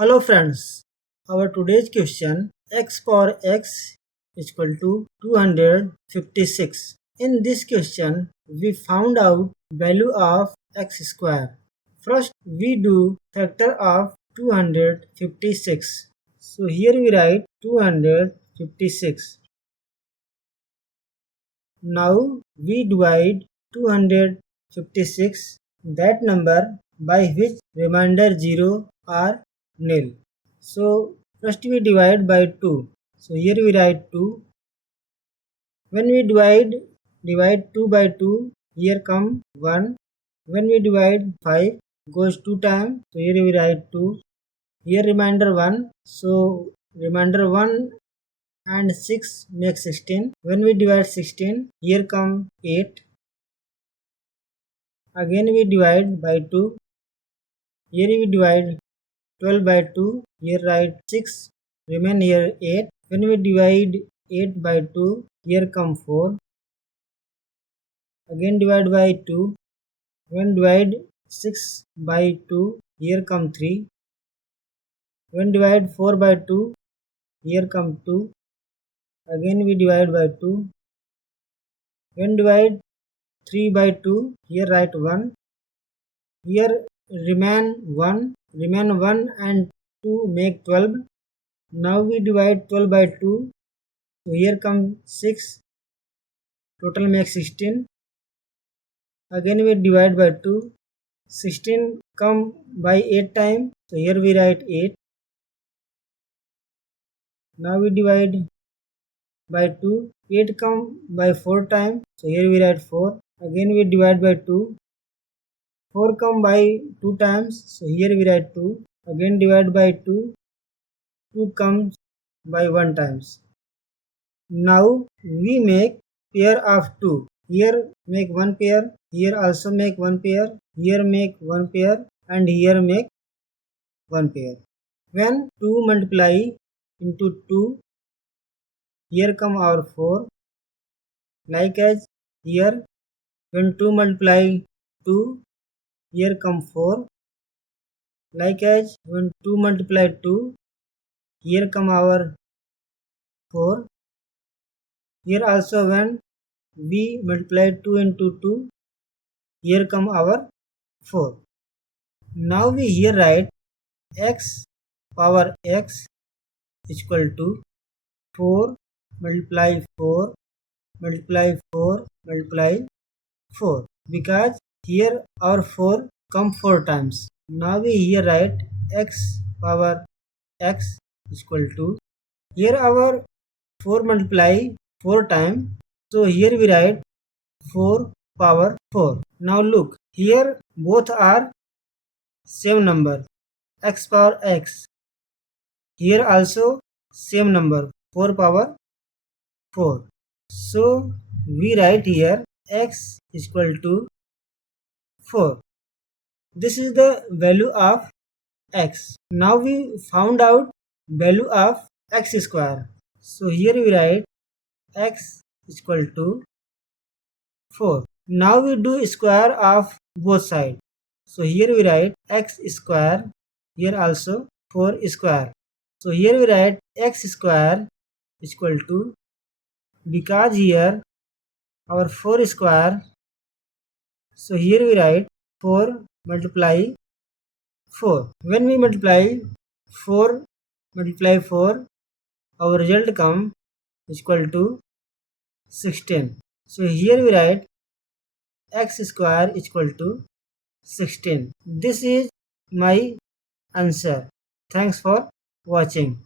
Hello friends, our today's question x power x is equal to 256. In this question, we found out value of x square. First, we do factor of 256. So here we write 256. Now we divide 256 that number by which remainder 0 are nil. So first we divide by 2. So here we write 2. When we divide 2 by 2, here come 1. When we divide 5, goes 2 times. So here we write 2. Here remainder 1. So remainder 1 and 6 makes 16. When we divide 16, here come 8. Again we divide by 2. Here we divide 12 by 2. Here write 6. Remain here 8. When we divide 8 by 2, here come 4. Again divide by 2. When divide 6 by 2, here come 3. When divide 4 by 2, here come 2. Again we divide by 2. When divide 3 by 2, here write 1. Here remain 1 and 2 make 12. Now we divide 12 by 2. So here come 6. Total makes 16. Again we divide by 2. 16 come by 8 times. So here we write 8. Now we divide by 2. 8 come by 4 times. So here we write 4. Again we divide by 2. 4 come by 2 times. So here we write 2. Again divide by 2. 2 comes by 1 times. Now we make pair of 2. Here make 1 pair. Here also make 1 pair. Here make 1 pair. And here make 1 pair. When 2 multiply into 2, here come our 4. Like as here, when 2 multiply 2, here come 4. Like as when 2 multiply 2, here come our 4. Here also when we multiply 2 into 2, here come our 4. Now we here write x power x is equal to 4 multiply 4 multiply 4 multiply 4, because here our 4 come 4 times. Now we here write x power x is equal to, here our 4 multiply 4 times, so here we write 4 power 4. Now look, here both are same number, x power x. Here also same number, 4 power 4. So we write here x is equal to 4. This is the value of x. Now we found out value of x square. So here we write x is equal to 4. Now we do square of both sides. So here we write x square, here also 4 square. So here we write x square is equal to, because here our 4 square, so here we write 4 multiply 4. When we multiply 4 multiply 4, our result come is equal to 16. So here we write x square is equal to 16. This is my answer. Thanks for watching.